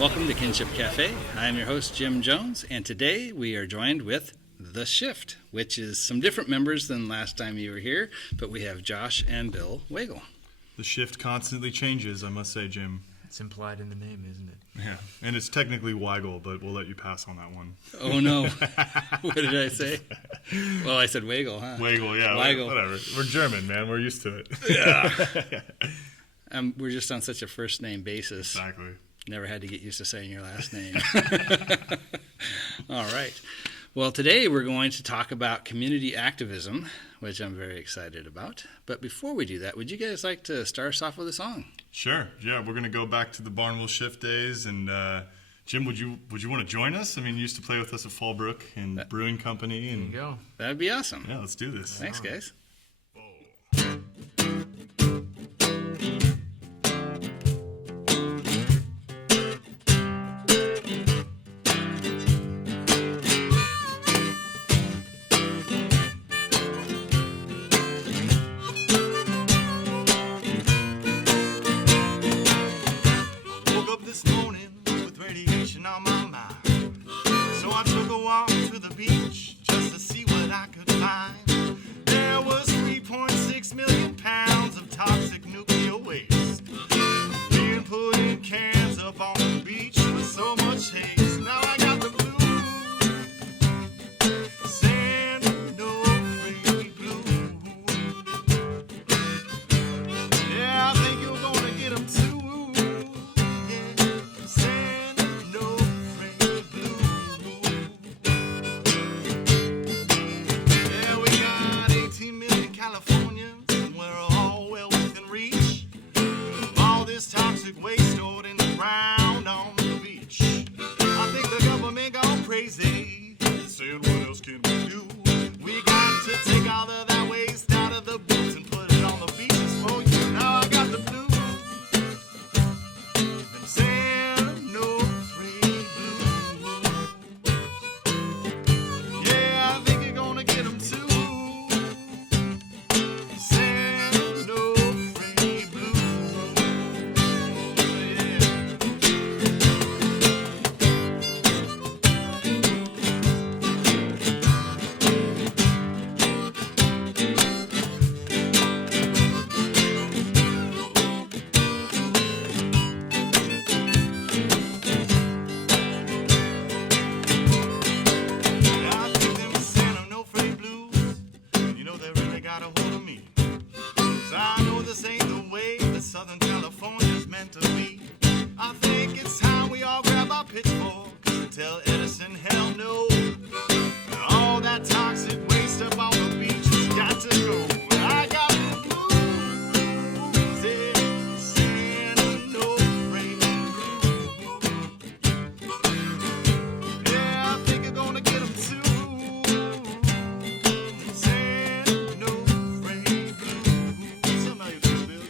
Welcome to Kinship Cafe. I'm your host, Jim Jones, and today we are joined with The Shift, which is some different members than last time you were here, but we have Josh and Bill Wagle. The shift constantly changes, I must say, Jim. It's implied in the name, isn't it? Yeah, and it's technically Weigel, but we'll let you pass on that one. Oh, no. What did I say? Well, I said Wagle, huh? Weigel, yeah. Weigel. Whatever. We're German, man. We're used to it. Yeah. We're just on such a first-name basis. Exactly. Never had to get used to saying your last name. All right. Well, today we're going to talk about community activism, which I'm very excited about. But before we do that, would you guys like to start us off with a song? Sure. Yeah, we're going to go back to the Barnwell Shift days. And Jim, would you want to join us? I mean, you used to play with us at Fallbrook and Brewing Company. And There you go. That'd be awesome. Yeah, let's do this. Thanks, guys. On my mind, so I took a walk to the beach just to see what I could find. There was 3.6 million pounds of toxic nuclear waste being put in cans up on the beach with so much haste. Now I got the blues, San Onofre blues. Yeah, I think you're gonna get them too. Toxic waste stored in the ground on the beach. I think the government gone crazy. Said, what else can we do? We got to take all of that waste out of the boots and put it on the beaches for you. Now I got the blues. San Onofre blues. Yeah, I think you're gonna get them too. Southern California's meant to be. I think it's time we all grab our pitchforks and tell Edison hell no. All that toxic waste up on the beach has got to go. I got the blues, yeah, San Onofre blues. Yeah, I think you're gonna get them too. San Onofre blues. Somebody do Bill.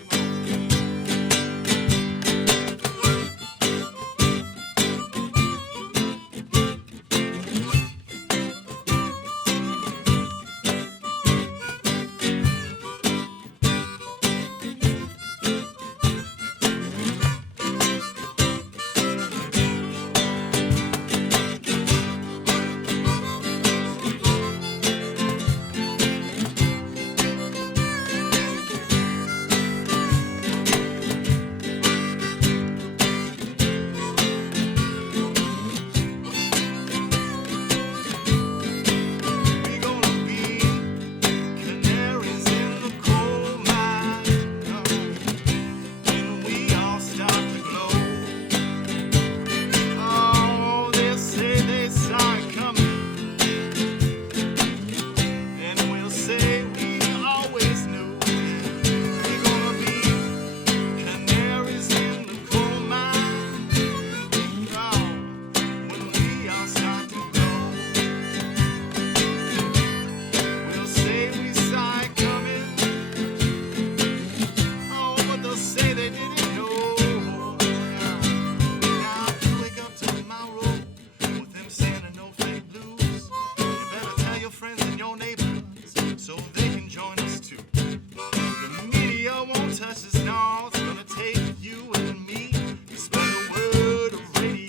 touch the stars, gonna take you and me to spread the word of radio.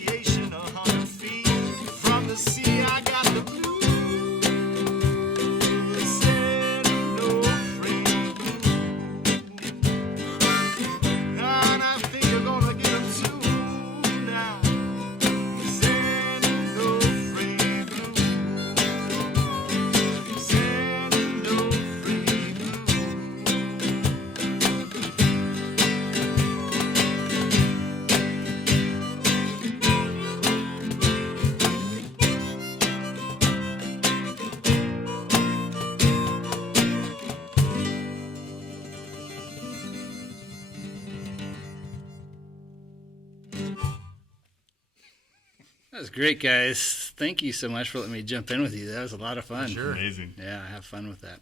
That was great, guys. Thank you so much for letting me jump in with you. That was a lot of fun. Sure. Amazing. Yeah, I have fun with that.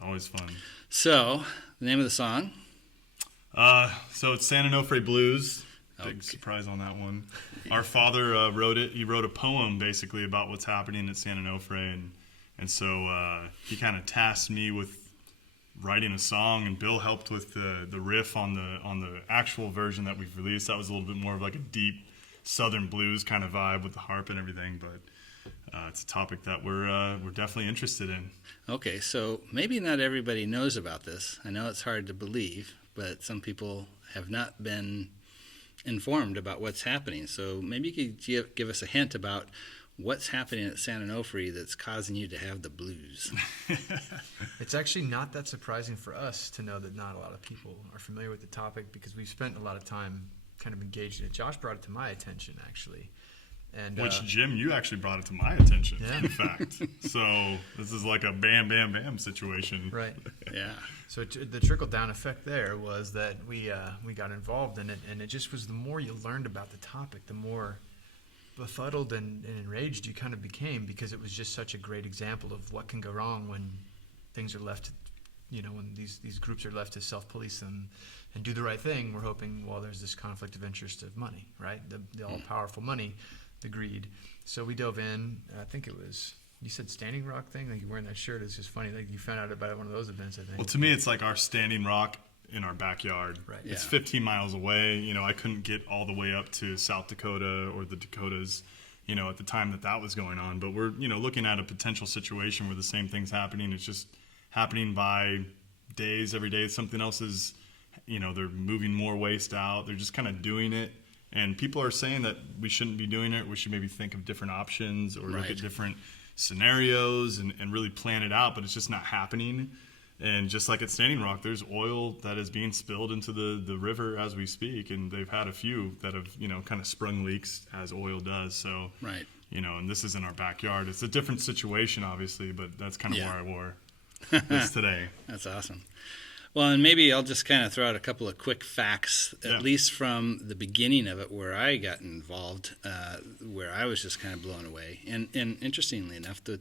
Always fun. So, the name of the song? So it's San Onofre Blues. Big Okay. surprise on that one. Our father wrote it. He wrote a poem basically about what's happening at San Onofre, and so he kind of tasked me with writing a song, and Bill helped with the riff on the actual version that we've released. That was a little bit more of like a deep Southern blues kind of vibe with the harp and everything, but it's a topic that we're definitely interested in. Okay, so maybe not everybody knows about this. I know it's hard to believe, but some people have not been informed about what's happening. So maybe you could give us a hint about what's happening at San Onofre that's causing you to have the blues. It's actually not that surprising for us to know that not a lot of people are familiar with the topic, because we've spent a lot of time kind of engaged in it. Josh brought it to my attention, actually. And, Which, Jim, you actually brought it to my attention, Yeah. in fact. So this is like a bam, bam, bam situation. right. Yeah. So the trickle-down effect there was that we got involved in it, and it just was the more you learned about the topic, the more befuddled and enraged you kind of became, because it was just such a great example of what can go wrong when things are left, when these groups are left to self-police and do the right thing. We're hoping, well, there's this conflict of interest of money, right? The all-powerful money, the greed. So we dove in. I think it was, you said Standing Rock thing? Like, you're wearing that shirt. It's just funny. Like, you found out about one of those events, I think. Well, to me, it's like our Standing Rock in our backyard. Right. It's Yeah. 15 miles away. I couldn't get all the way up to South Dakota or the Dakotas, at the time that was going on. But we're, looking at a potential situation where the same thing's happening. It's just happening by days. Every day something else is, they're moving more waste out. They're just kind of doing it. And people are saying that we shouldn't be doing it. We should maybe think of different options or look Right. at different scenarios and really plan it out, but it's just not happening. And just like at Standing Rock, there's oil that is being spilled into the river as we speak, and they've had a few that have, kind of sprung leaks as oil does. So, Right. and this is in our backyard. It's a different situation, obviously, but that's kind of Yeah. where I wore this today. That's awesome. Well, and maybe I'll just kind of throw out a couple of quick facts, at Yeah. least from the beginning of it, where I got involved, where I was just kind of blown away. And interestingly enough, the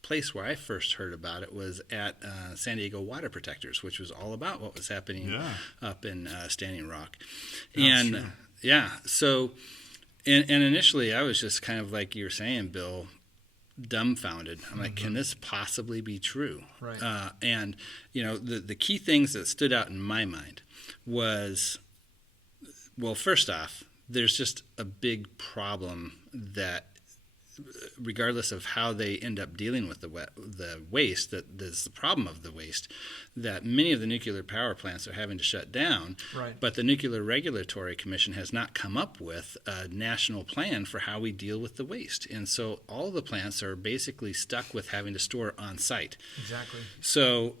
place where I first heard about it was at San Diego Water Protectors, which was all about what was happening up in Standing Rock. And true. yeah, so and initially I was just kind of like you were saying, Bill, dumbfounded. I'm like, can this possibly be true? Right. And the key things that stood out in my mind was, well, first off, there's just a big problem that, regardless of how they end up dealing with the waste, that there's the problem of the waste, that many of the nuclear power plants are having to shut down. Right. But the Nuclear Regulatory Commission has not come up with a national plan for how we deal with the waste. And so all the plants are basically stuck with having to store on site. Exactly. So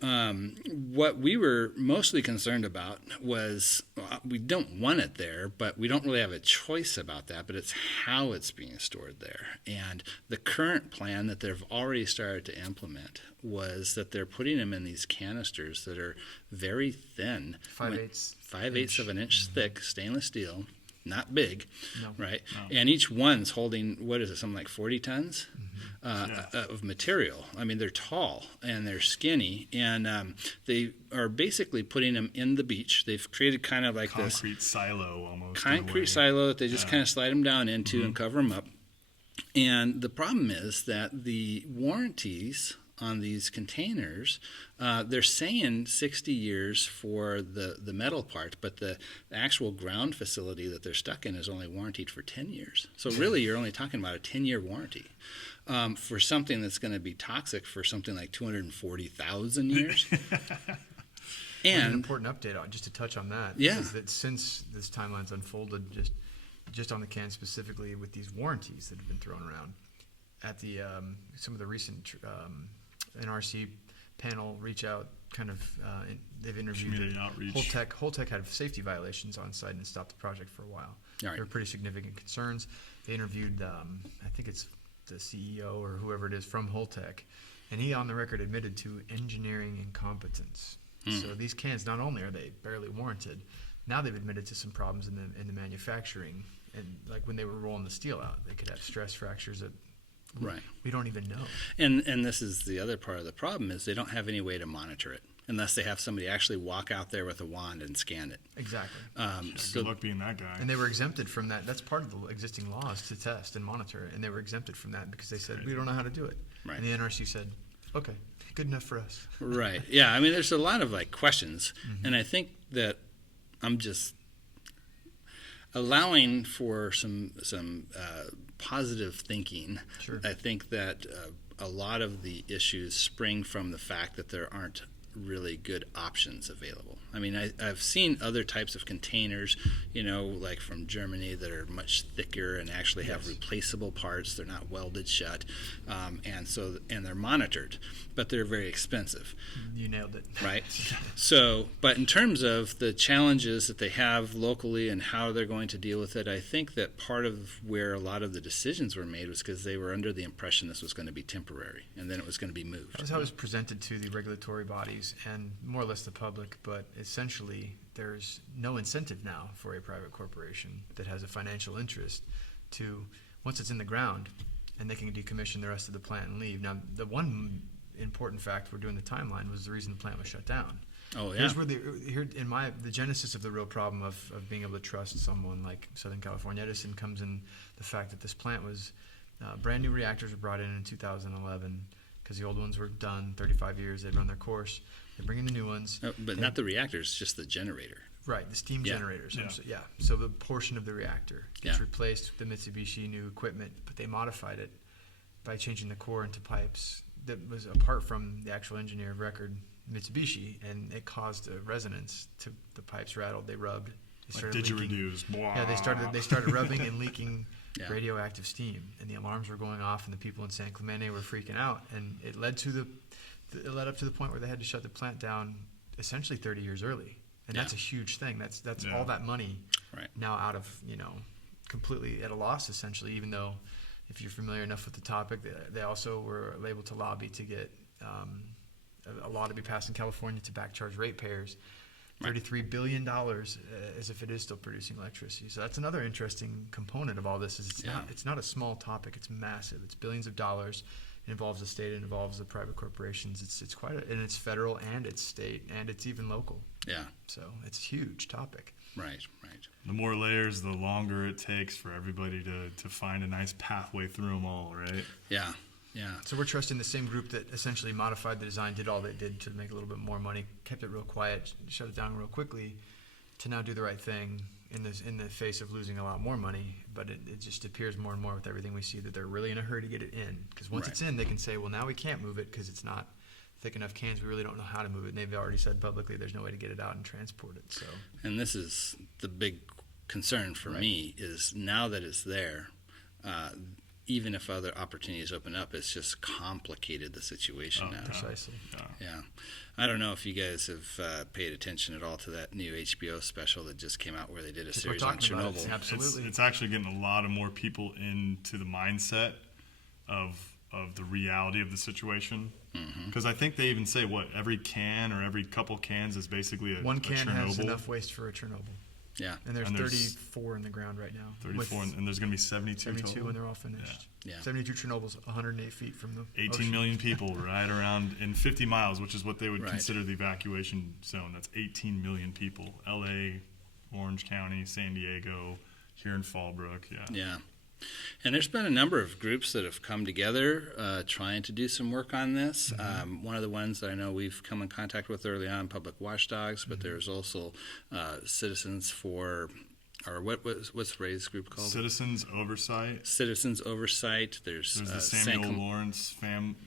what we were mostly concerned about was, we don't want it there, but we don't really have a choice about that, but it's how it's being stored there. And the current plan that they've already started to implement was that they're putting them in these canisters that are very thin. 5/8 of an inch thick, stainless steel, not big, No. right? No. And each one's holding, what is it, something like 40 tons Yeah. of material. I mean, they're tall and they're skinny, and they are basically putting them in the beach. They've created kind of like this Concrete silo almost. in a way. concrete silo that they just Yeah. kind of slide them down into and cover them up. And the problem is that the warranties on these containers, they're saying 60 years for the metal part, but the actual ground facility that they're stuck in is only warranted for 10 years. So really, you're only talking about a 10-year warranty for something that's going to be toxic for something like 240,000 years. An And important update, just to touch on that, Yeah. is that since this timeline's unfolded, just on the can specifically with these warranties that have been thrown around, at the some of the recent NRC panel reach out, kind of they've interviewed Community outreach. Holtec had safety violations on site and stopped the project for a while. All right. There were pretty significant concerns. They interviewed, I think it's the CEO or whoever it is from Holtec, and he on the record admitted to engineering incompetence. So these cans, not only are they barely warranted, now they've admitted to some problems in the manufacturing and like when they were rolling the steel out, they could have stress fractures that Right. we don't even know. And this is the other part of the problem is they don't have any way to monitor it unless they have somebody actually walk out there with a wand and scan it. Exactly. Good luck being that guy. And they were exempted from that. That's part of the existing laws to test and monitor, and they were exempted from that because they said we don't know how to do it. Right. And the NRC said, okay, good enough for us. Right. Yeah. I mean, there's a lot of like questions, and I think that I'm just allowing for some positive thinking. Sure. I think that a lot of the issues spring from the fact that there aren't really good options available. I mean, I've seen other types of containers, like from Germany that are much thicker and actually have replaceable parts. They're not welded shut, and they're monitored, but they're very expensive. You nailed it. Right. So, but in terms of the challenges that they have locally and how they're going to deal with it, I think that part of where a lot of the decisions were made was because they were under the impression this was going to be temporary and then it was going to be moved. That was how it was presented to the regulatory bodies and more or less the public, but essentially there's no incentive now for a private corporation that has a financial interest to, once it's in the ground, and they can decommission the rest of the plant and leave. Now, the one important fact we're doing the timeline was the reason the plant was shut down. Oh, yeah. Here's where the genesis of the real problem of being able to trust someone like Southern California Edison comes in the fact that this plant was brand new reactors were brought in 2011 because the old ones were done 35 years. They'd run their course. They bring in the new ones. But not the reactors, just the generator. Right, the steam generators. Yeah. So the portion of the reactor gets Yeah. replaced with the Mitsubishi new equipment, but they modified it by changing the core into pipes that was apart from the actual engineer of record, Mitsubishi, and it caused a resonance. To the pipes rattled, they rubbed. They Like started leaking. didgeridoos. Yeah, they started rubbing and leaking Yeah. radioactive steam, and the alarms were going off, and the people in San Clemente were freaking out, and it led up to the point where they had to shut the plant down essentially 30 years early, and that's a huge thing. That's all that money Right. now out of completely at a loss essentially. Even though, if you're familiar enough with the topic, they also were able to lobby to get a law to be passed in California to back-charge ratepayers $33 billion as if it is still producing electricity. So that's another interesting component of all this. Is it's not a small topic. It's massive. It's billions of dollars. It involves the state. It involves the private corporations. It's quite and it's federal and it's state and it's even local. Yeah. So it's a huge topic. Right. The more layers, the longer it takes for everybody to find a nice pathway through them all, right? Yeah. So we're trusting the same group that essentially modified the design, did all they did to make a little bit more money, kept it real quiet, shut it down real quickly, to now do the right thing in the face of losing a lot more money. But it just appears more and more with everything we see that they're really in a hurry to get it in. Because once it's in, they can say, well, now we can't move it because it's not thick enough cans. We really don't know how to move it. And they've already said publicly there's no way to get it out and transport it. So. And this is the big concern for me is now that it's there, even if other opportunities open up, it's just complicated the situation now. Precisely. Yeah. I don't know if you guys have paid attention at all to that new HBO special that just came out where they did a series on Chernobyl. Absolutely. It's actually getting a lot of more people into the mindset of the reality of the situation. Because I think they even say, every can or every couple cans is basically a one can a Chernobyl. has enough waste for a Chernobyl. Yeah. And there's 34 in the ground right now. 34, and there's going to be 72 total. when they're all finished. Yeah. 72 Chernobyls, 108 feet from the 18 ocean. million people right around in 50 miles, which is what they would Right. consider the evacuation zone. That's 18 million people. LA, Orange County, San Diego, here in Fallbrook. Yeah. And there's been a number of groups that have come together trying to do some work on this. One of the ones that I know we've come in contact with early on, Public Watchdogs, but there's also Citizens for, or what's Ray's group called? Citizens Oversight. Citizens Oversight. There's the Samuel Lawrence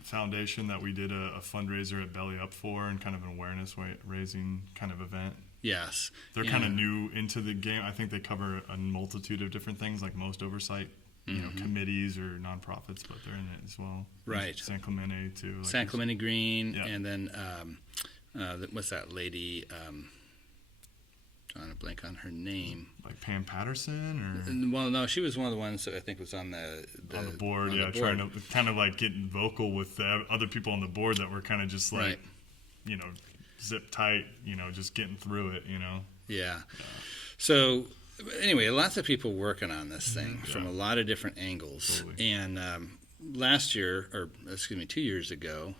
Foundation that we did a fundraiser at Belly Up for, and kind of an awareness raising kind of event. Yes. They're kind of new into the game. I think they cover a multitude of different things, like most oversight committees or nonprofits, but they're in it as well. Right. San Clemente too. Like San Clemente Green, Yeah. and then what's that lady? Drawing a blank on her name. Like Pam Patterson, or Well, no, she was one of the ones that I think was on the board. on the board. Trying to kind of like getting vocal with the other people on the board that were kind of just like, Right. zip tight, just getting through it, Yeah. So anyway, lots of people working on this thing from a lot of different angles. Totally. And last year, or excuse me, 2 years ago,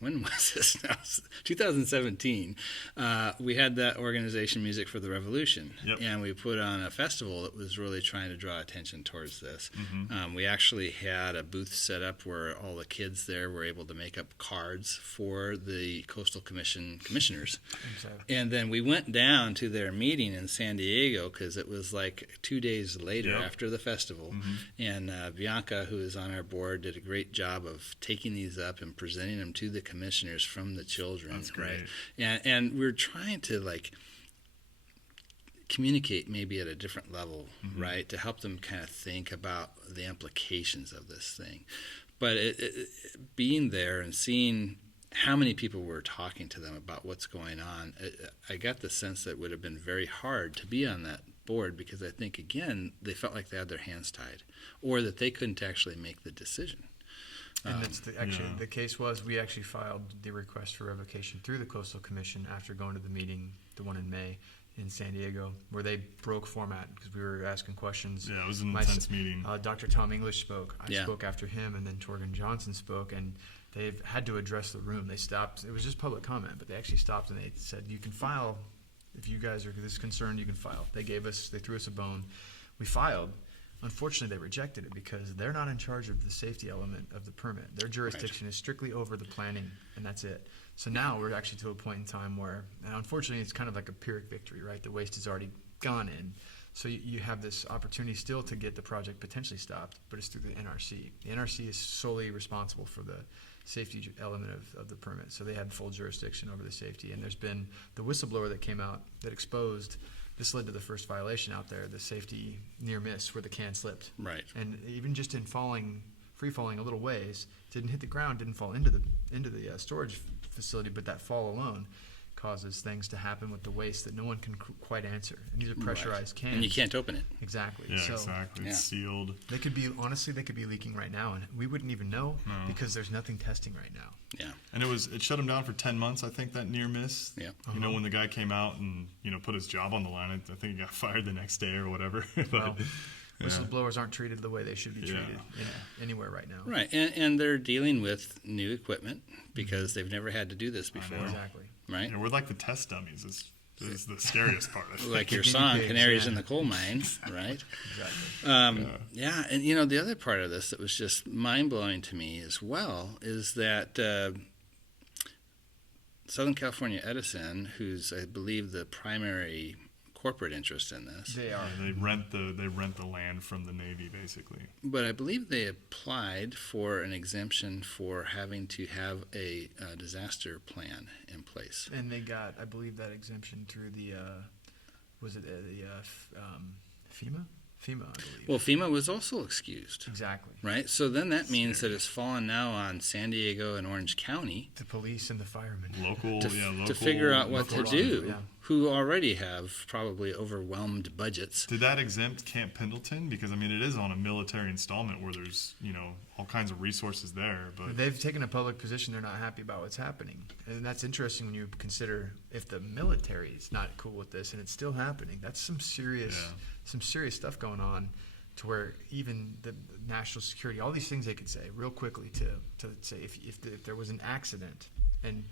when was this now? 2017. We had that organization, Music for the Revolution, and we put on a festival that was really trying to draw attention towards this. We actually had a booth set up where all the kids there were able to make up cards for the Coastal Commission commissioners. Exactly. And then we went down to their meeting in San Diego because it was like 2 days later after the festival. And Bianca, who is on our board, did a great job of taking these up and presenting them to the commissioners from the children. That's great. Right? And we're trying to communicate maybe at a different level, right, to help them kind of think about the implications of this thing. But being there and seeing how many people were talking to them about what's going on, I got the sense that it would have been very hard to be on that board because I think, again, they felt like they had their hands tied or that they couldn't actually make the decision. And that's the case was we actually filed the request for revocation through the Coastal Commission after going to the meeting, the one in May in San Diego, where they broke format because we were asking questions. Yeah, it was an intense meeting. Dr. Tom English spoke. I Yeah. spoke after him, and then Torgan Johnson spoke, and they've had to address the room. They stopped. It was just public comment, but they actually stopped and they said, "You can file if you guys are this concerned. You can file." They threw us a bone. We filed. Unfortunately, they rejected it because they're not in charge of the safety element of the permit. Their jurisdiction is strictly over the planning, and that's it. So now we're actually to a point in time where, and unfortunately, it's kind of like a Pyrrhic victory, right? The waste has already gone in. So you have this opportunity still to get the project potentially stopped, but it's through the NRC. The NRC is solely responsible for the safety element of the permit. So they had full jurisdiction over the safety. And there's been the whistleblower that came out that exposed. This led to the first violation out there, the safety near miss where the can slipped. Right. And even just in free falling a little ways, didn't hit the ground, didn't fall into the storage facility, but that fall alone causes things to happen with the waste that no one can quite answer. And these are pressurized cans. And you can't open it. Exactly. Yeah, So exactly. It's sealed. they could be leaking right now, and we wouldn't even know because there's nothing testing right now. Yeah. And it shut him down for 10 months, I think, that near miss. Yeah. You know, when the guy came out and, put his job on the line, I think he got fired the next day or whatever. Well, whistleblowers aren't treated the way they should be treated anywhere right now. Right. And they're dealing with new equipment because they've never had to do this before. Exactly. Right? We're like the test dummies. Is the scariest part of it. Like your guinea song, pigs, Canaries yeah. in the Coal Mine, right? Exactly. Yeah, and the other part of this that was just mind-blowing to me as well is that Southern California Edison, who's, I believe, the primary corporate interest in this. They are. They rent the land from the Navy, basically. But I believe they applied for an exemption for having to have a disaster plan in place. And they got, I believe, that exemption through the, FEMA? FEMA, I believe. Well, FEMA was also excused, Exactly. right? So then that means that it's fallen now on San Diego and Orange County The police and the firemen. Local. to figure out what to local do, law, yeah. who already have probably overwhelmed budgets. Did that exempt Camp Pendleton? Because, it is on a military installment where there's, all kinds of resources there. But They've taken a public position. They're not happy about what's happening. And that's interesting when you consider if the military is not cool with this and it's still happening. That's some serious stuff going on to where even the national security, all these things they could say real quickly to say if there was an accident and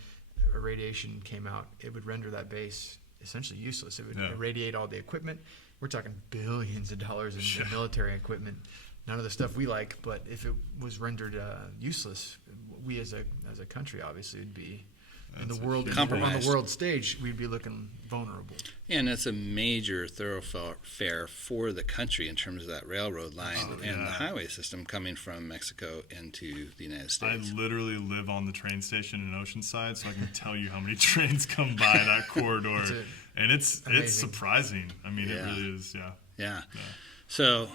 a radiation came out, it would render that base essentially useless. It would irradiate all the equipment. We're talking billions of dollars in military equipment. None of the stuff we like, but if it was rendered useless, we as a country obviously would be in the world on Compromised. the world stage. We'd be looking vulnerable. And it's a major thoroughfare for the country in terms of that railroad line and the highway system coming from Mexico into the United I States. literally live on the train station in Oceanside, so I can tell you how many trains come by that corridor. And it's surprising. It really is, Yeah. So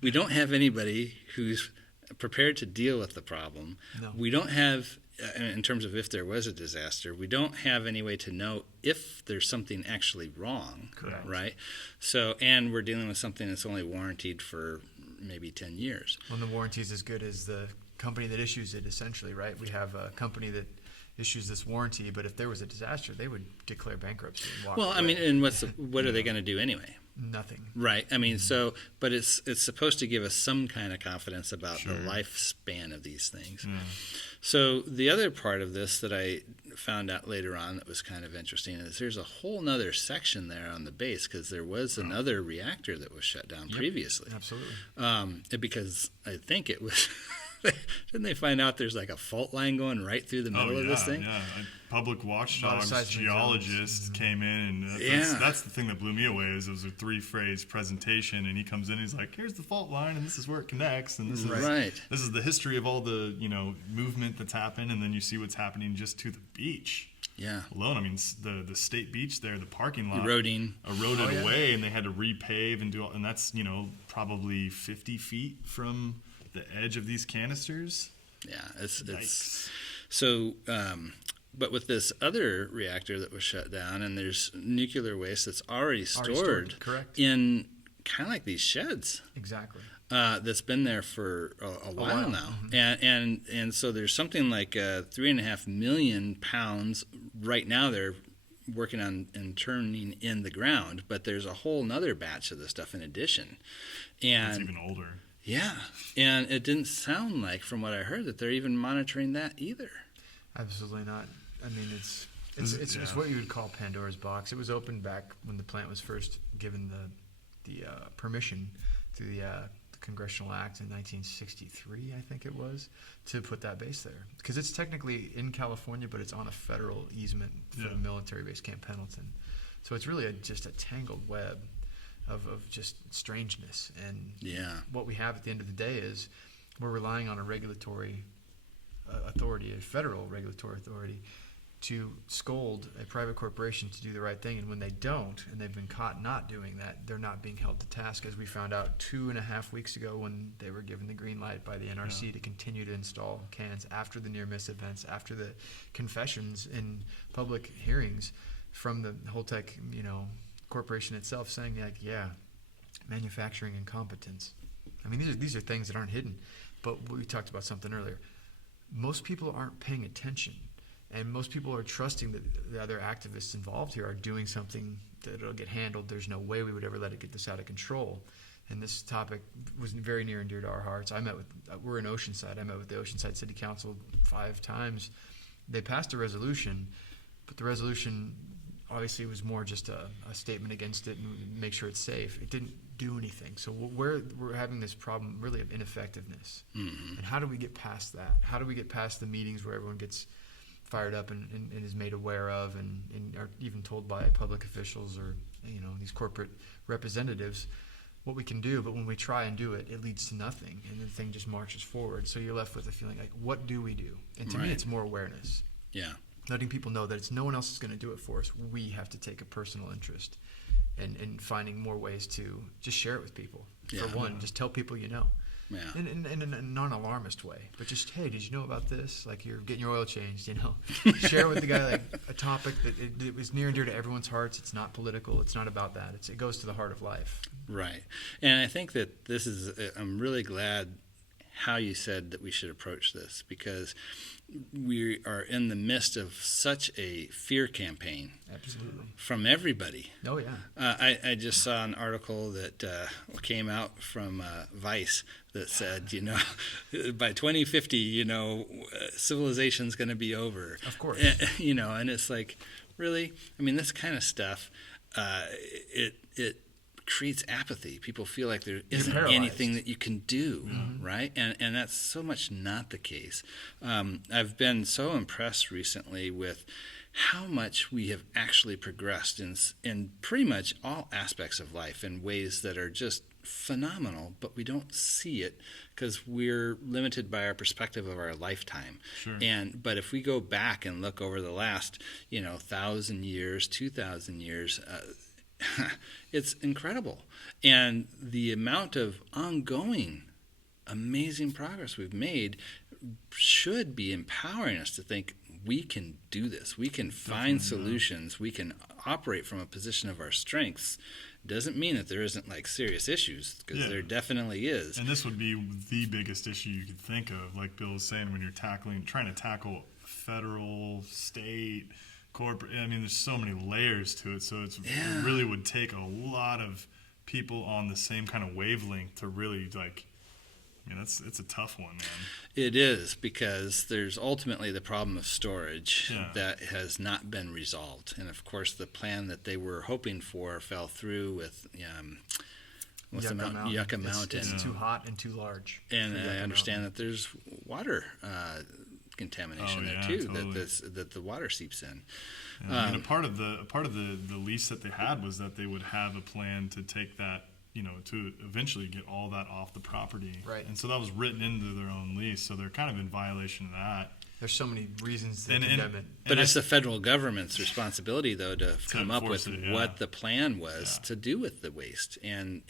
we don't have anybody who's prepared to deal with the problem. No. We don't have, in terms of if there was a disaster, we don't have any way to know if there's something actually wrong. Correct. Right? So, and we're dealing with something that's only warranted for maybe 10 years. When the warranty's as good as the company that issues it, essentially, right? We have a company that issues this warranty, but if there was a disaster, they would declare bankruptcy and walk Well, away. I mean, and what are they going to do anyway? Nothing. Right. I mean, but it's supposed to give us some kind of confidence about the lifespan of these things. Yeah. So the other part of this that I found out later on that was kind of interesting is there's a whole nother section there on the base, because there was another reactor that was shut down previously. Absolutely. Because I think it was didn't they find out there's like a fault line going right through the middle of this thing? Yeah, public watchdogs, seismic geologists came in, and that's the thing that blew me away. Is it was a 3-phrase presentation, and he comes in, he's like, "Here's the fault line, and this is where it connects, and this is the history of all the movement that's happened, and then you see what's happening just to the beach." Yeah. Alone, I mean, the state beach there, the parking lot eroded away, and they had to repave and do all, and that's probably 50 feet from the edge of these canisters. Yeah, it's so. But with this other reactor that was shut down, and there's nuclear waste that's already stored correct. in kind of like these sheds. Exactly. That's been there for a while now, and so there's something like 3.5 million pounds right now. They're working on and turning in the ground, but there's a whole nother batch of this stuff in addition, and It's even older. Yeah, and it didn't sound like, from what I heard, that they're even monitoring that either. Absolutely not. I mean, it's what you would call Pandora's box. It was opened back when the plant was first given the permission through the Congressional Act in 1963, I think it was, to put that base there. Because it's technically in California, but it's on a federal easement for the military base, Camp Pendleton. So it's really just a tangled web of just strangeness. And what we have at the end of the day is we're relying on a regulatory authority, a federal regulatory authority, to scold a private corporation to do the right thing. And when they don't, and they've been caught not doing that, they're not being held to task, as we found out 2.5 weeks ago when they were given the green light by the NRC to continue to install cans after the near-miss events, after the confessions in public hearings from the Holtec, corporation itself, saying manufacturing incompetence. I mean, these are things that aren't hidden. But we talked about something earlier. Most people aren't paying attention, and most people are trusting that the other activists involved here are doing something that it'll get handled. There's no way we would ever let it get this out of control. And this topic was very near and dear to our hearts. We're in Oceanside. I met with the Oceanside City Council 5 times. They passed a resolution, but the resolution obviously was more just a statement against it and make sure it's safe. It didn't do anything. So we're having this problem really of ineffectiveness. Mm-hmm. And how do we get past that? How do we get past the meetings where everyone gets fired up and is made aware of and are even told by public officials or these corporate representatives what we can do? But when we try and do it, it leads to nothing, and the thing just marches forward. So you're left with a feeling like, what do we do? And to me, it's more awareness. Yeah. Letting people know that it's no one else is going to do it for us. We have to take a personal interest in finding more ways to just share it with people. For one, just tell people Yeah. In a non-alarmist way. But just, hey, did you know about this? Like, you're getting your oil changed, Share with the guy like a topic that it was near and dear to everyone's hearts. It's not political. It's not about that. It goes to the heart of life. Right. And I think that this is, I'm really glad how you said that we should approach this, because we are in the midst of such a fear campaign. Absolutely. From everybody. Oh, yeah. I just saw an article that came out from Vice that said, by 2050, civilization's going to be over. Of course. And it's like, really? I mean, this kind of stuff, it creates apathy. People feel like there isn't anything that you can do, right? And that's so much not the case. I've been so impressed recently with how much we have actually progressed in pretty much all aspects of life in ways that are just phenomenal, but we don't see it because we're limited by our perspective of our lifetime. Sure. But if we go back and look over the last 1,000 years, 2,000 years, it's incredible. And the amount of ongoing amazing progress we've made should be empowering us to think we can do this. We can find solutions. We can operate from a position of our strengths. Doesn't mean that there isn't serious issues, because there definitely is. And this would be the biggest issue you could think of, like Bill was saying, when you're trying to tackle federal, state, corporate. I mean, there's so many layers to it. So it really would take a lot of people on the same kind of wavelength to really like. I mean, it's a tough one, man. It is, because there's ultimately the problem of storage that has not been resolved. And of course, the plan that they were hoping for fell through with Yucca Mountain. It's too hot and too large. And I understand that there's water contamination there too, totally. that the water seeps in. Yeah, I mean, a part of the lease that they had was that they would have a plan to take that, to eventually get all that off the property. Right. And so that was written into their own lease, so they're kind of in violation of that. There's so many reasons to condemn it. But it's the federal government's responsibility, though, to come up with what the plan was to do with the waste. And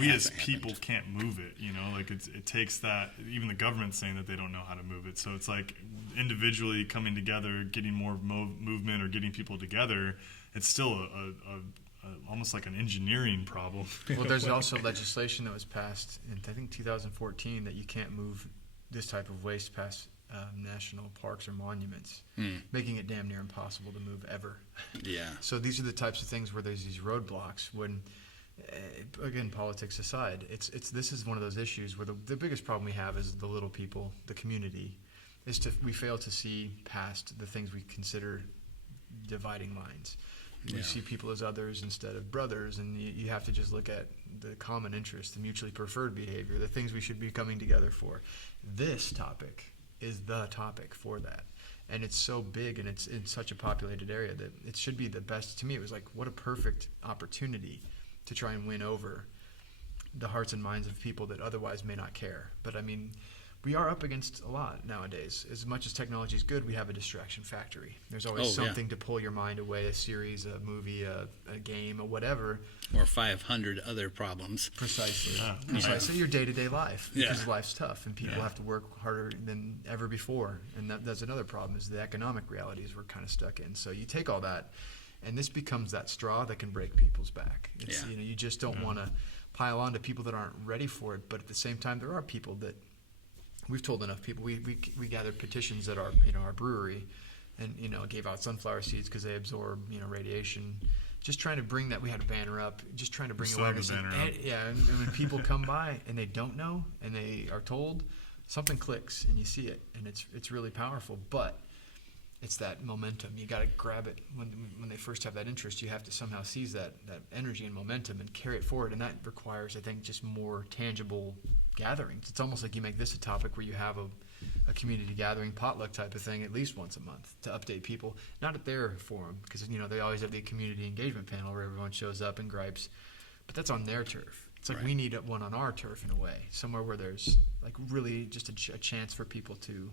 we as people can't move it, like it takes that, even the government's saying that they don't know how to move it. So it's like individually coming together, getting more movement or getting people together, it's still a almost like an engineering problem. Well, there's also legislation that was passed in, I think, 2014 that you can't move this type of waste past national parks or monuments, making it damn near impossible to move ever. Yeah. So these are the types of things where there's these roadblocks when, again, politics aside, this is one of those issues where the biggest problem we have is the little people, the community, we fail to see past the things we consider dividing lines. We see people as others instead of brothers, and you have to just look at the common interest, the mutually preferred behavior, the things we should be coming together for. This topic is the topic for that. And it's so big, and it's in such a populated area that it should be the best. To me, it was like, what a perfect opportunity to try and win over the hearts and minds of people that otherwise may not care. But I mean, we are up against a lot nowadays. As much as technology is good, we have a distraction factory. There's always something to pull your mind away, a series, a movie, a game, or whatever. Or 500 other problems. Precisely. Precisely your day-to-day life. Because life's tough, and people have to work harder than ever before. And that's another problem, is the economic realities we're kind of stuck in. So you take all that, and this becomes that straw that can break people's back. You just don't want to pile on to people that aren't ready for it. But at the same time, there are people that we've told enough people. We gathered petitions at our brewery, and gave out sunflower seeds because they absorb radiation. Just trying to bring that. We had a banner up, just trying to bring awareness. And when people come by and they don't know and they are told, something clicks and you see it, and it's really powerful. But it's that momentum. You got to grab it when they first have that interest. You have to somehow seize that energy and momentum and carry it forward, and that requires, I think, just more tangible gatherings. It's almost like you make this a topic where you have a community gathering, potluck type of thing, at least once a month to update people, not at their forum, because they always have the community engagement panel where everyone shows up and gripes, but that's on their turf. It's like we need one on our turf in a way, somewhere where there's like really just a chance for people to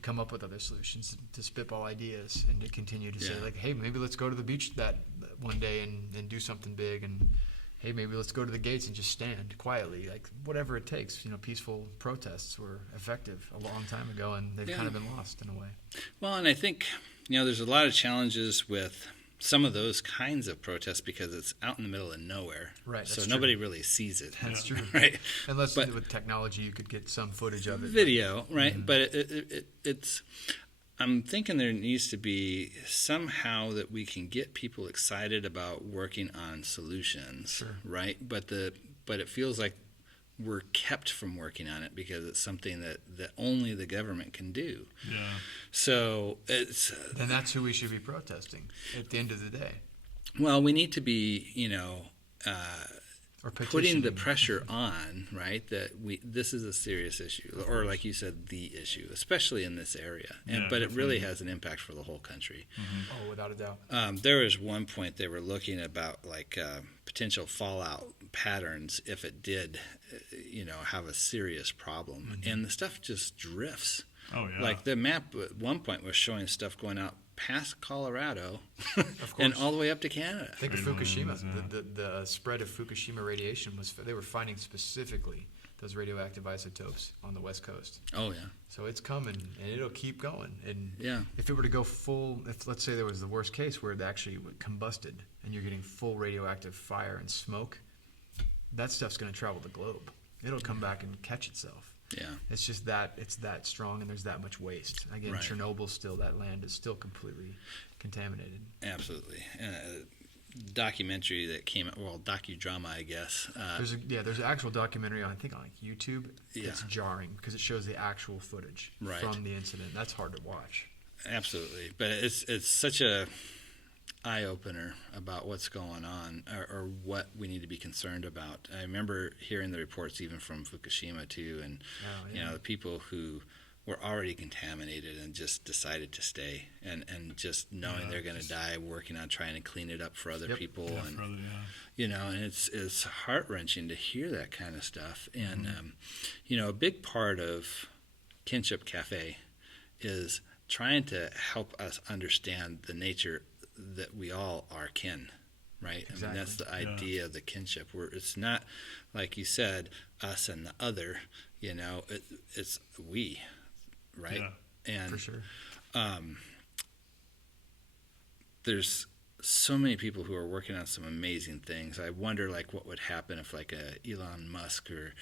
come up with other solutions, to spitball ideas, and to continue to say, like, hey, maybe let's go to the beach that one day and do something big, and hey, maybe let's go to the gates and just stand quietly, like whatever it takes. Peaceful protests were effective a long time ago, and they've kind of been lost in a way. Well, and I think, there's a lot of challenges with some of those kinds of protests because it's out in the middle of nowhere. Right. So nobody really sees it. That's true. Right. Unless with technology you could get some footage of it. Video, right? Mm-hmm. But it's I'm thinking there needs to be somehow that we can get people excited about working on solutions, right? But it feels like we're kept from working on it because it's something that only the government can do. Yeah. So it's then that's who we should be protesting at the end of the day. Well, we need to be, or putting the pressure on, right? That this is a serious issue, or like you said, the issue, especially in this area. But it really has an impact for the whole country. Mm-hmm. Oh, without a doubt. There was one point they were looking about potential fallout patterns if it did, have a serious problem, and the stuff just drifts. Oh yeah. Like the map at one point was showing stuff going out past Colorado and all the way up to Canada. Think of Fukushima. The spread of Fukushima radiation they were finding specifically those radioactive isotopes on the West Coast. Oh yeah. So it's coming, and it'll keep going. And yeah, if it were to go full, if let's say there was the worst case where it actually combusted and you're getting full radioactive fire and smoke, that stuff's going to travel the globe. It'll come back and catch itself. Yeah. It's just that it's that strong, and there's that much waste. Again, Right. Chernobyl still, that land is still completely contaminated. Absolutely. Documentary that came out, well, docudrama, I guess. There's an actual documentary on, I think, on like YouTube. Yeah. It's jarring because it shows the actual footage Right. from the incident. That's hard to watch. Absolutely, but it's such a eye opener about what's going on, or what we need to be concerned about. I remember hearing the reports even from Fukushima too, and the people who were already contaminated and just decided to stay, and just knowing they're going to die, working on trying to clean it up for other people, and and it's heart-wrenching to hear that kind of stuff. And a big part of Kinship Cafe is trying to help us understand the nature that we all are kin, right? Exactly. I mean, that's the idea of the kinship, where it's not, like you said, us and the other, it's we, right? Yeah. And For sure. There's so many people who are working on some amazing things. I wonder, what would happen if, Elon Musk or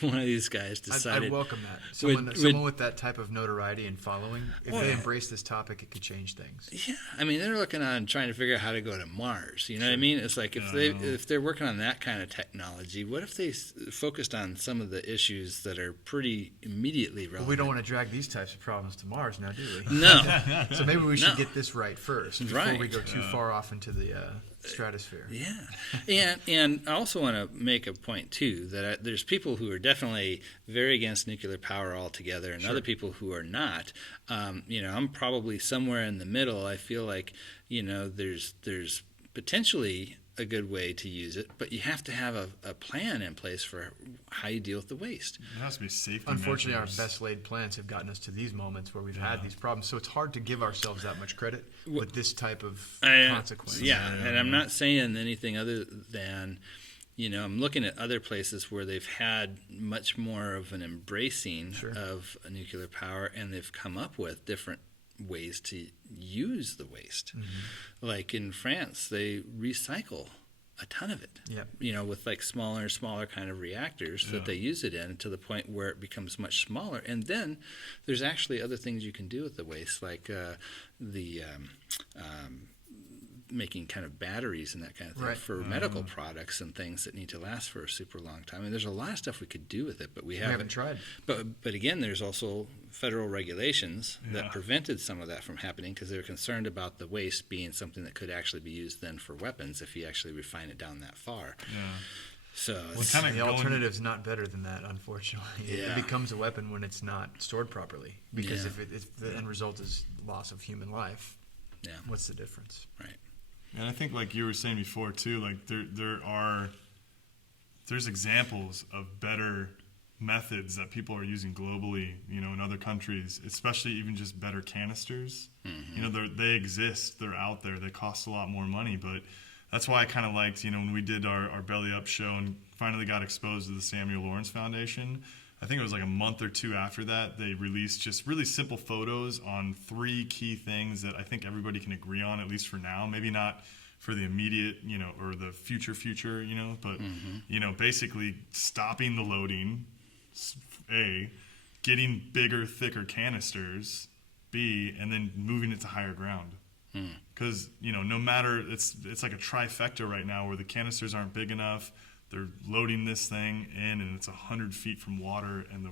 one of these guys decided. I'd welcome that. Someone with that type of notoriety and following, if they embrace this topic, it could change things. Yeah, I mean, they're looking on trying to figure out how to go to Mars. You know what I mean? It's like if they're working on that kind of technology, what if they focused on some of the issues that are pretty immediately relevant? But we don't want to drag these types of problems to Mars now, do we? No. So maybe we should get this right first before we Right. go too far off into the stratosphere. Yeah, and I also want to make a point too that there's people who are definitely very against nuclear power altogether, and other people who are not. I'm probably somewhere in the middle. I feel like there's potentially a good way to use it, but you have to have a plan in place for how you deal with the waste. It has to be safety. Unfortunately, measures. our best laid plans have gotten us to these moments where we've had these problems. So it's hard to give ourselves that much credit with this type of consequence. Yeah, and I'm not saying anything other than, I'm looking at other places where they've had much more of an embracing of a nuclear power, and they've come up with different ways to use the waste. Like in France, they recycle a ton of it. With smaller kind of reactors that they use it in, to the point where it becomes much smaller. And then there's actually other things you can do with the waste, like making kind of batteries and that kind of thing for medical products and things that need to last for a super long time. And there's a lot of stuff we could do with it, but we haven't tried. But again, there's also federal regulations that prevented some of that from happening, because they were concerned about the waste being something that could actually be used then for weapons if you actually refine it down that far. So the alternative's not better than that, unfortunately. It becomes a weapon when it's not stored properly, because if the end result is loss of human life, what's the difference? Right. And I think, like you were saying before too, there's examples of better methods that people are using globally, in other countries, especially even just better canisters. They exist, they're out there, they cost a lot more money, but that's why I kind of liked, when we did our Belly Up show and finally got exposed to the Samuel Lawrence Foundation. I think it was like a month or two after that, they released just really simple photos on 3 key things that I think everybody can agree on, at least for now. Maybe not for the immediate, or the future, but, basically stopping the loading, A, getting bigger, thicker canisters, B, and then moving it to higher ground. Because, no matter, it's like a trifecta right now where the canisters aren't big enough. They're loading this thing in, and it's 100 feet from water, and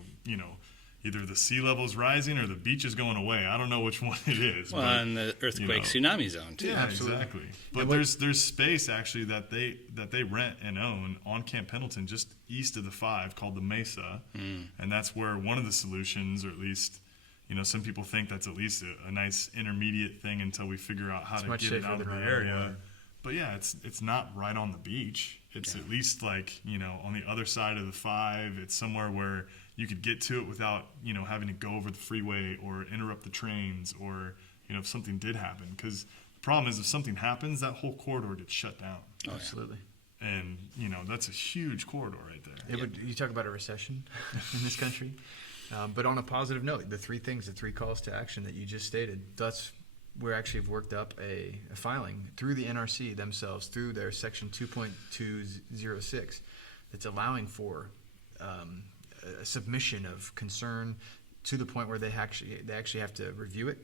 either the sea level's rising or the beach is going away. I don't know which one it is. Well, and the earthquake tsunami zone too. Yeah, exactly. But there's space actually that they rent and own on Camp Pendleton, just east of the 5, called the Mesa, and that's where one of the solutions, or at least, some people think that's at least a nice intermediate thing until we figure out how to get it out of the area. But yeah, it's not right on the beach. It's at least on the other side of the 5. It's somewhere where you could get to it without, having to go over the freeway or interrupt the trains, or, if something did happen. Because the problem is, if something happens, that whole corridor gets shut down. Oh, absolutely. And, that's a huge corridor right there. You talk about a recession in this country. But on a positive note, the 3 calls to action that you just stated, we actually have worked up a filing through the NRC themselves, through their section 2.206, that's allowing for a submission of concern to the point where they actually have to review it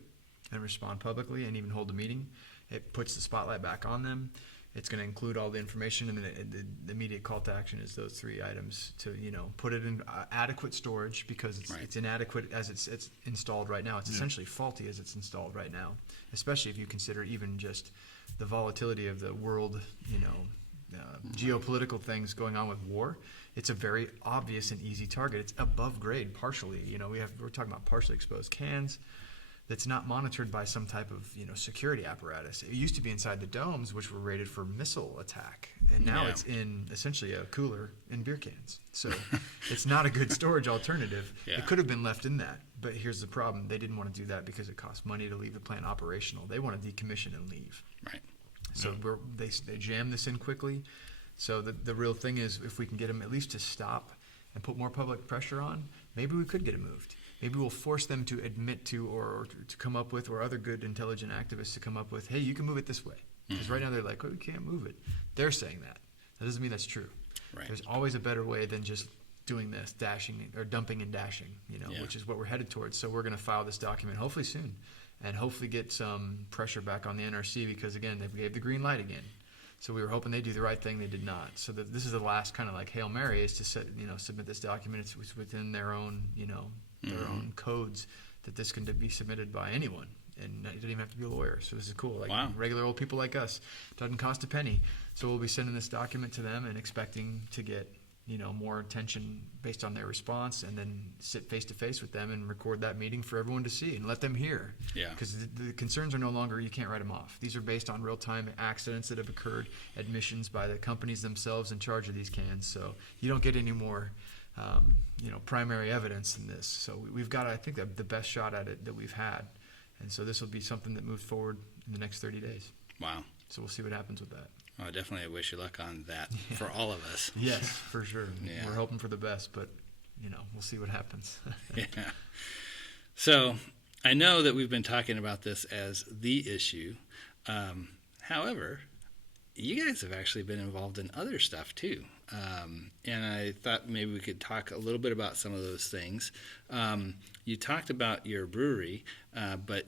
and respond publicly and even hold a meeting. It puts the spotlight back on them. It's going to include all the information, and the immediate call to action is those 3 items to, put it in adequate storage, because it's inadequate as it's installed right now. It's essentially faulty as it's installed right now, especially if you consider even just the volatility of the world, geopolitical things going on with war. It's a very obvious and easy target. It's above grade partially. We're talking about partially exposed cans that's not monitored by some type of security apparatus. It used to be inside the domes, which were rated for missile attack, and now it's in essentially a cooler in beer cans. So it's not a good storage alternative. Yeah. It could have been left in that, but here's the problem: they didn't want to do that because it costs money to leave the plant operational. They want to decommission and leave. Right. So they jam this in quickly. So the real thing is, if we can get them at least to stop and put more public pressure on, maybe we could get it moved. Maybe we'll force them to admit to, or to come up with, or other good, intelligent activists to come up with, hey, you can move it this way. Because right now they're like, oh, we can't move it. They're saying that. That doesn't mean that's true. Right. There's always a better way than just doing this, dashing or dumping and dashing, which is what we're headed towards. So we're going to file this document hopefully soon, and hopefully get some pressure back on the NRC, because, again, they gave the green light again. So we were hoping they'd do the right thing. They did not. So this is the last kind of like Hail Mary, is to submit this document. It's within their own, their own codes, that this can be submitted by anyone, and you don't even have to be a lawyer. So this is cool. Like regular old people like us. Doesn't cost a penny. So we'll be sending this document to them and expecting to get more attention based on their response, and then sit face to face with them and record that meeting for everyone to see and let them hear. Yeah. Because the concerns are no longer, you can't write them off. These are based on real-time accidents that have occurred, admissions by the companies themselves in charge of these cans. So you don't get any more, primary evidence than this. So we've got, I think, the best shot at it that we've had. And so this will be something that moves forward in the next 30 days. Wow. So we'll see what happens with that. Oh, definitely. I wish you luck on that for all of us. Yes, for sure. Yeah. We're hoping for the best, but, we'll see what happens. Yeah. So I know that we've been talking about this as the issue. However, you guys have actually been involved in other stuff too. And I thought maybe we could talk a little bit about some of those things. You talked about your brewery, but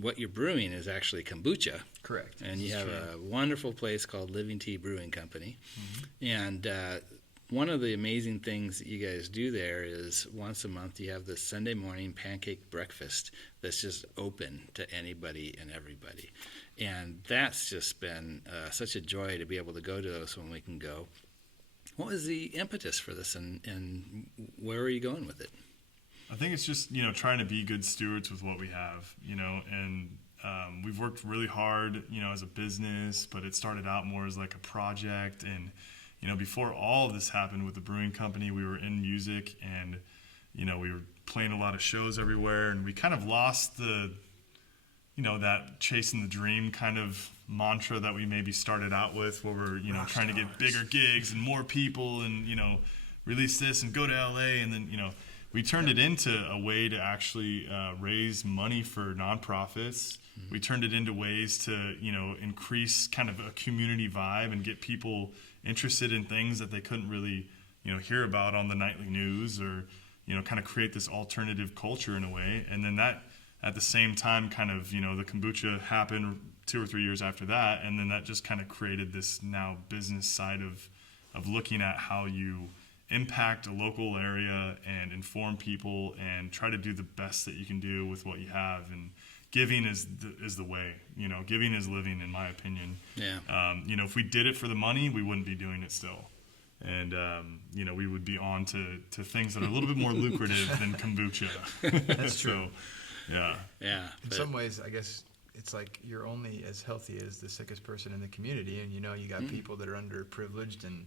what you're brewing is actually kombucha. Correct. And you have a wonderful place called Living Tea Brewing Company. Mm-hmm. And one of the amazing things that you guys do there is once a month you have this Sunday morning pancake breakfast that's just open to anybody and everybody. And that's just been such a joy to be able to go to those when we can go. What was the impetus for this, and where are you going with it? I think it's just, trying to be good stewards with what we have, and we've worked really hard, as a business, but it started out more as like a project. And, before all of this happened with the brewing company, we were in music, and, we were playing a lot of shows everywhere, and we kind of lost the, that chasing the dream kind of mantra that we maybe started out with, where we're, trying to get bigger gigs and more people and, release this and go to LA. And then, we turned it into a way to actually raise money for nonprofits. Mm-hmm. We turned it into ways to, increase kind of a community vibe and get people interested in things that they couldn't really, hear about on the nightly news, or, kind of create this alternative culture in a way. And then that, at the same time, kind of, the kombucha happened 2 or 3 years after that. And then that just kind of created this now business side of looking at how you impact a local area and inform people and try to do the best that you can do with what you have. And giving is the way, giving is living, in my opinion. Yeah. If we did it for the money, we wouldn't be doing it still. And, we would be on to things that are a little bit more lucrative than kombucha. That's true. Yeah. Yeah. In some ways, I guess it's like you're only as healthy as the sickest person in the community. And, you got people that are underprivileged and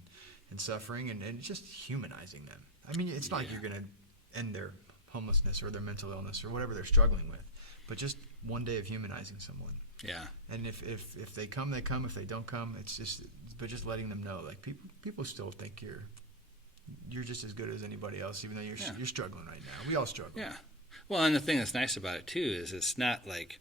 suffering, and just humanizing them. I mean, it's not like you're going to end their homelessness or their mental illness or whatever they're struggling with, but just one day of humanizing someone. Yeah. And if they come, they come. If they don't come, but just letting them know, like, people still think you're just as good as anybody else, even though you're struggling right now. We all struggle. Yeah. Well, and the thing that's nice about it too is it's not like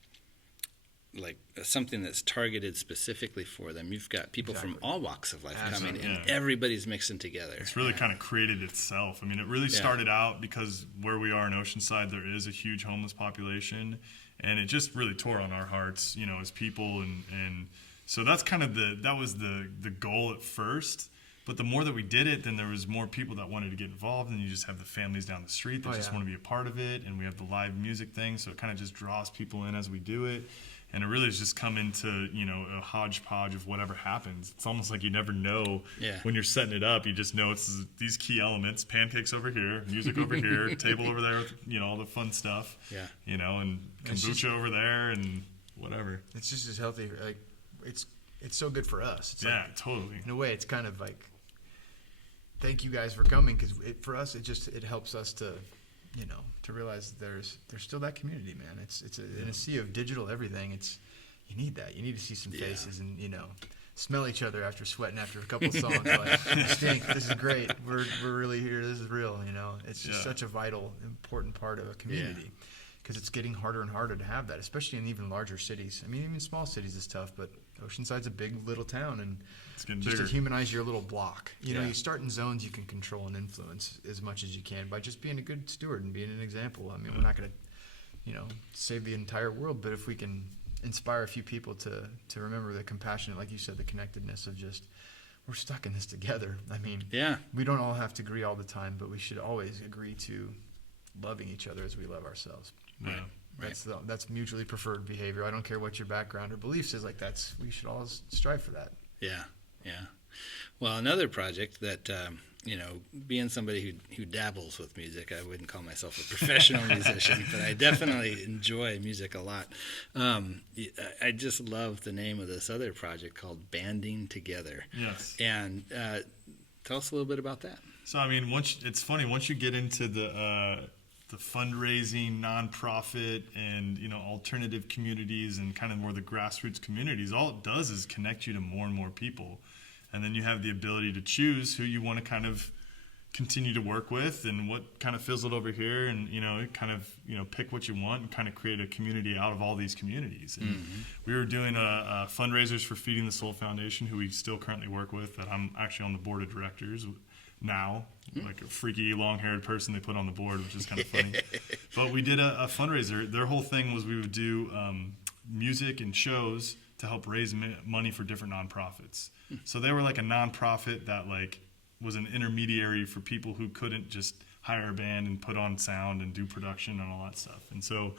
like something that's targeted specifically for them. You've got people from all walks of life coming, and Yeah. everybody's mixing together. It's really kind of created itself. I mean, it really started out because where we are in Oceanside, there is a huge homeless population, and it just really tore on our hearts, you know, as people, and so that's kind of that was the goal at first. But the more that we did it, then there was more people that wanted to get involved, and you just have the families down the street that just want to be a part of it, and we have the live music thing, so it kind of just draws people in as we do it. And it really has just come into, you know, a hodgepodge of whatever happens. It's almost like you never know when you're setting it up. You just know it's these key elements: pancakes over here, music over here, table over there with, you know, all the fun stuff. Yeah. You know, and kombucha over there and whatever. It's just as healthy. Like it's so good for us. It's like, totally. In a way, it's kind of like, thank you guys for coming, because for us, it helps us to, you know, to realize there's still that community, man. It's in a sea of digital everything. You need that. You need to see some faces and, you know, smell each other after sweating after a couple of songs. Like, you stink. This is great. We're really here. This is real. You know, it's just such a vital, important part of a community, because it's getting harder and harder to have that, especially in even larger cities. I mean, even small cities is tough, but Oceanside's a big little town, and just bigger. to humanize your little block. You know, you start in zones you can control and influence as much as you can by just being a good steward and being an example. I mean, we're not going to, you know, save the entire world, but if we can inspire a few people to remember the compassionate, like you said, the connectedness of just, we're stuck in this together. I mean, we don't all have to agree all the time, but we should always agree to loving each other as we love ourselves. That's mutually preferred behavior. I don't care what your background or beliefs is. Like, we should all strive for that. Yeah. Well, another project that, you know, being somebody who dabbles with music, I wouldn't call myself a professional musician, but I definitely enjoy music a lot. I just love the name of this other project called Banding Together. Yes. And tell us a little bit about that. So, I mean, it's funny, once you get into the fundraising, nonprofit, and, you know, alternative communities and kind of more the grassroots communities, all it does is connect you to more and more people. And then you have the ability to choose who you want to kind of continue to work with and what kind of fizzled over here, and, you know, kind of, you know, pick what you want and kind of create a community out of all these communities. And we were doing a fundraisers for Feeding the Soul Foundation, who we still currently work with, that I'm actually on the board of directors now, like a freaky long-haired person they put on the board, which is kind of funny. But we did a fundraiser. Their whole thing was we would do music and shows to help raise money for different nonprofits. So they were like a nonprofit that like was an intermediary for people who couldn't just hire a band and put on sound and do production and all that stuff. And so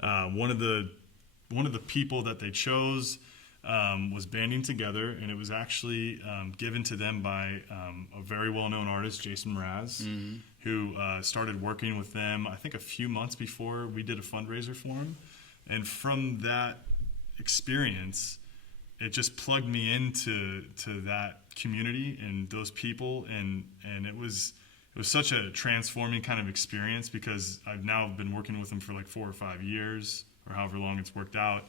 one of the people that they chose was Banding Together, and it was actually given to them by a very well-known artist, Jason Mraz, who started working with them, I think, a few months before we did a fundraiser for him. And from that experience, it just plugged me into that community and those people, and it was such a transforming kind of experience, because I've now been working with them for like 4 or 5 years, or however long it's worked out.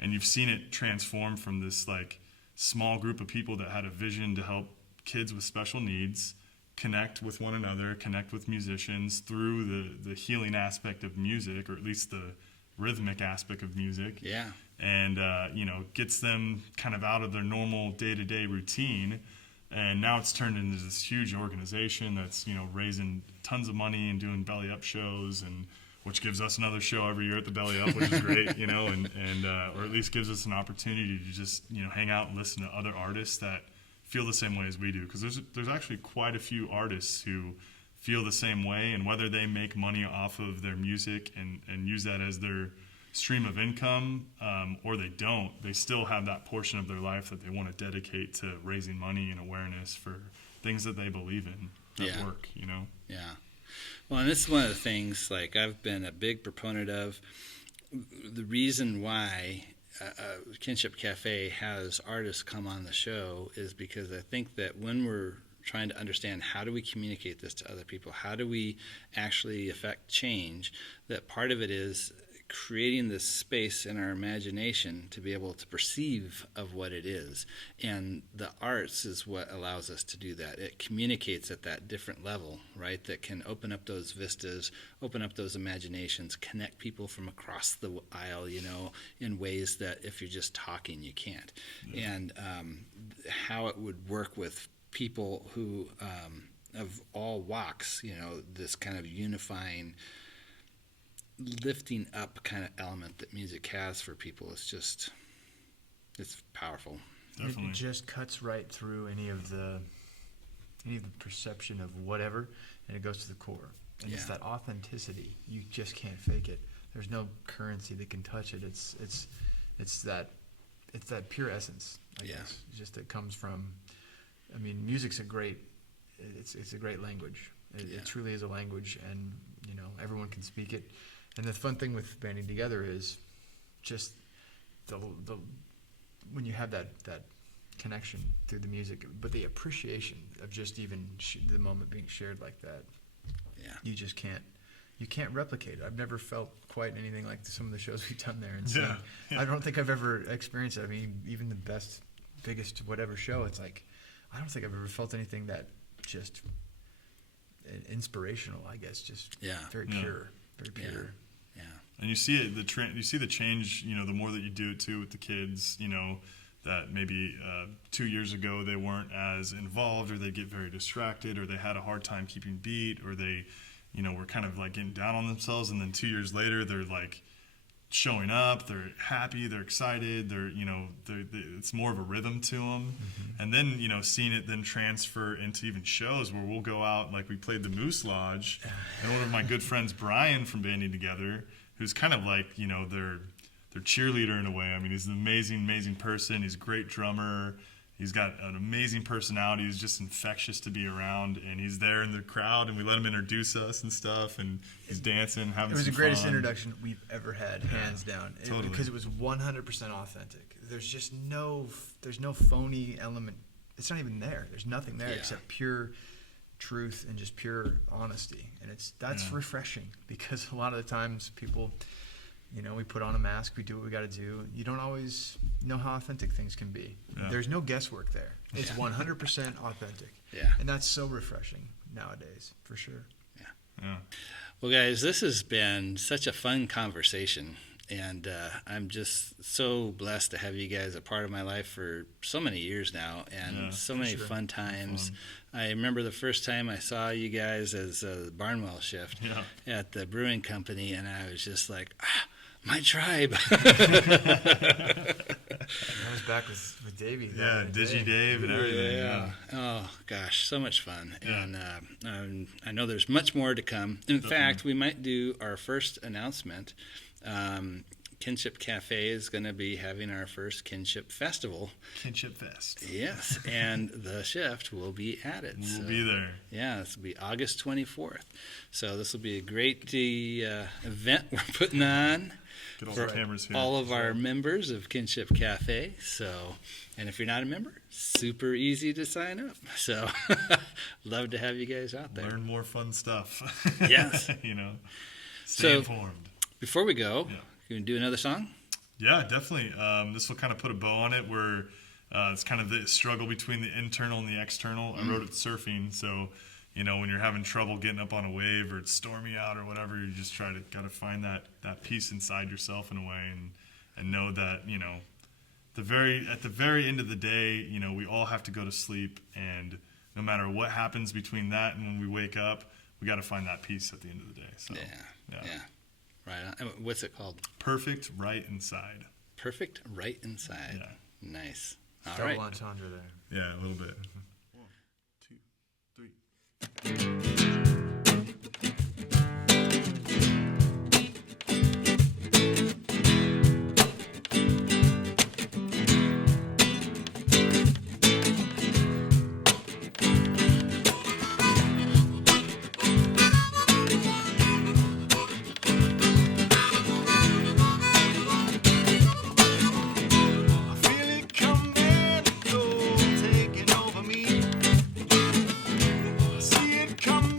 And you've seen it transform from this like small group of people that had a vision to help kids with special needs connect with one another, connect with musicians through the healing aspect of music, or at least the rhythmic aspect of music. Yeah. And, you know, gets them kind of out of their normal day-to-day routine. And now it's turned into this huge organization that's, you know, raising tons of money and doing belly up shows, and which gives us another show every year at the Belly Up, which is great, you know, and or at least gives us an opportunity to just, you know, hang out and listen to other artists that feel the same way as we do. Because there's actually quite a few artists who feel the same way, and whether they make money off of their music and use that as their stream of income, or they don't, they still have that portion of their life that they want to dedicate to raising money and awareness for things that they believe in at work, you know? Yeah. Well, and this is one of the things, like, I've been a big proponent of. The reason why Kinship Cafe has artists come on the show is because I think that when we're trying to understand how do we communicate this to other people, how do we actually affect change, that part of it is creating this space in our imagination to be able to perceive of what it is. And the arts is what allows us to do that. It communicates at that different level, right, that can open up those vistas, open up those imaginations, connect people from across the aisle, in ways that if you're just talking, you can't. Yeah. And how it would work with people who, of all walks, this kind of unifying, lifting up kind of element that music has for people is just, it's powerful. Definitely. It just cuts right through any of the perception of whatever, and it goes to the core. And it's that authenticity. You just can't fake it. There's no currency that can touch it. It's that pure essence, I guess. It's just it comes from, music's a great language. It truly is a language, and everyone can speak it. And the fun thing with banding together is just the when you have that connection through the music, but the appreciation of just even the moment being shared like that. Yeah, you can't replicate it. I've never felt quite anything like some of the shows we've done there, and I don't think I've ever experienced it. Even the biggest whatever show, it's like I don't think I've ever felt anything that just inspirational. I guess just very pure, very pure. Yeah. And you see it, you see the change, the more that you do it too with the kids, that maybe 2 years ago they weren't as involved, or they get very distracted, or they had a hard time keeping beat, or they, were kind of like getting down on themselves. And then 2 years later, they're like showing up, they're happy, they're excited, it's more of a rhythm to them. Mm-hmm. And then, seeing it then transfer into even shows where we'll go out, like we played the Moose Lodge, and one of my good friends, Brian from Banding Together, who's kind of like, their cheerleader in a way. He's an amazing person. He's a great drummer. He's got an amazing personality. He's just infectious to be around, and he's there in the crowd, and we let him introduce us and stuff, and he's dancing, having some fun. It was the greatest introduction we've ever had, hands down. Totally. Because it was 100% authentic. There's just no phony element. It's not even there. There's nothing there except pure truth and just pure honesty. And that's refreshing, because a lot of the times people, we put on a mask, we do what we got to do. You don't always know how authentic things can be. Yeah. There's no guesswork there. It's 100% authentic. Yeah. And that's so refreshing nowadays, for sure. Yeah. Well, guys, this has been such a fun conversation. And I'm just so blessed to have you guys a part of my life for so many years now, and so many fun times. I remember the first time I saw you guys as the Barnwell shift at the brewing company, and I was just like, my tribe. I was back with Davey. Yeah, Digi Dave and everything. Yeah. Oh, gosh, so much fun. Yeah. And I know there's much more to come. In fact, we might do our first announcement. Kinship Cafe is going to be having our first Kinship Festival. Kinship Fest. Yes, and the shift will be at it. We'll be there. Yeah, this will be August 24th. So this will be a great event we're putting on for all of our members of Kinship Cafe. So, and if you're not a member, super easy to sign up. So, love to have you guys out there. Learn more fun stuff. Yes. Stay informed. Before we go, you can do another song? Yeah, definitely. This will kind of put a bow on it, where it's kind of the struggle between the internal and the external. I wrote it surfing, so when you're having trouble getting up on a wave, or it's stormy out or whatever, you just gotta find that peace inside yourself in a way, and know that at the very end of the day, we all have to go to sleep, and no matter what happens between that and when we wake up, we got to find that peace at the end of the day. So yeah. Right on. What's it called? Perfect Right Inside. Perfect Right Inside. Yeah. Nice. All Double right. entendre there. Yeah, a little bit. 1, 2, 3. Come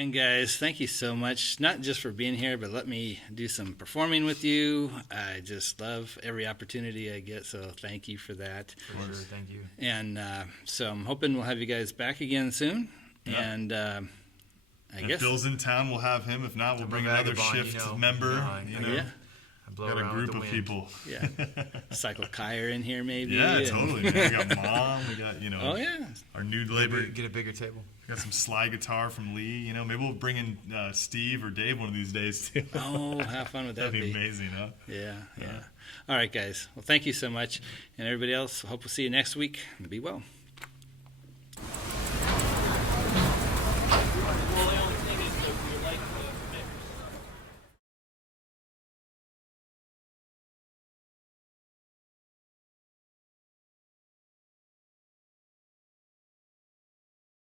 And guys, thank you so much, not just for being here, but let me do some performing with you. I just love every opportunity I get, so thank you for that. For sure, thank you. And so I'm hoping we'll have you guys back again soon. Yeah. And I If guess Bill's in town, we'll have him. If not, we'll bring another vagabond, shift member. yeah, I blow Got a around group with the of wind. people. yeah, cycle Kyer in here maybe. Yeah, and- totally. Man. We got Mom. We got Oh yeah, our new labor. Get a bigger table. We got some slide guitar from Lee. Maybe we'll bring in Steve or Dave one of these days too. oh, how fun would that That'd be be? amazing, huh? Yeah. All right, guys. Well, thank you so much, and everybody else. Hope we'll see you next week. Be well.